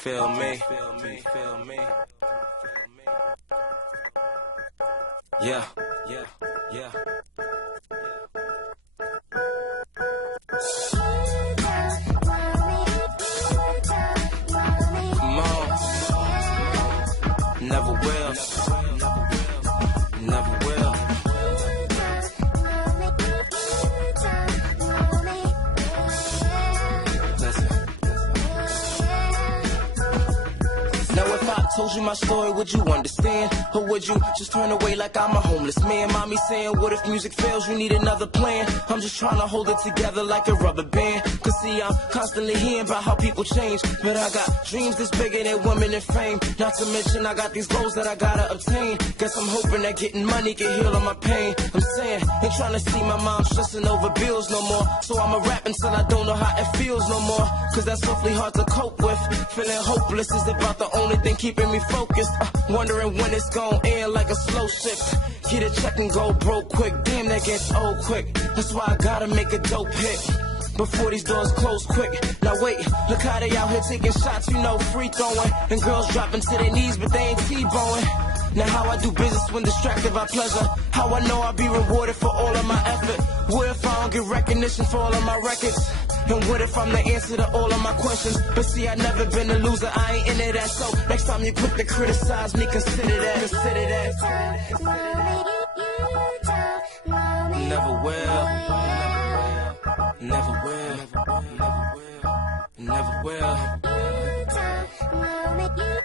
feel me? Yeah, yeah, yeah. Come on. Never will. Never will. Now if I told you my story, would you understand? Or would you just turn away like I'm a homeless man? Mommy saying, what if music fails, you need another plan? I'm just trying to hold it together like a rubber band. Cause see, I'm constantly hearing about how people change, but I got dreams that's bigger than women and fame. Not to mention I got these goals that I gotta obtain. Guess I'm hoping that getting money can heal all my pain. I'm saying, ain't trying to see my mom stressing over bills no more. So I'ma rap until I don't know how it feels no more. Cause that's awfully hard to cope with. Feeling hopeless is about the only thing keeping me focused. Wondering when it's gon' end like a slow shift. Get a check and go broke quick. Damn, that gets old quick. That's why I gotta make a dope hit before these doors close quick. Now wait, look how they out here taking shots, you know, free throwing. And girls dropping to their knees, but they ain't T-bowing. Now how I do business when distracted by pleasure. How I know I'll be rewarded for all of my effort. What if I don't get recognition for all of my records? And what if I'm the answer to all of my questions? But see, I never been a loser, I ain't into that. So next time you quick to criticize me, consider that. Consider that. Never will. Never will. Never will. Never will.